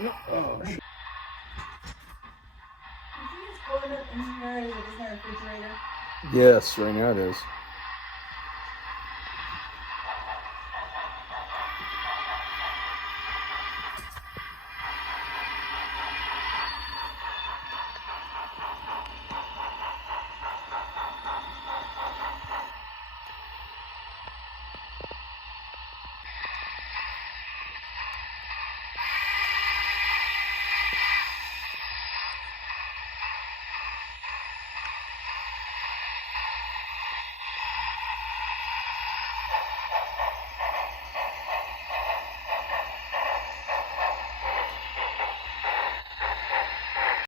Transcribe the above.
Oh, shit. Is he just cold enough in here that it doesn't have a refrigerator? Yes, right now it is.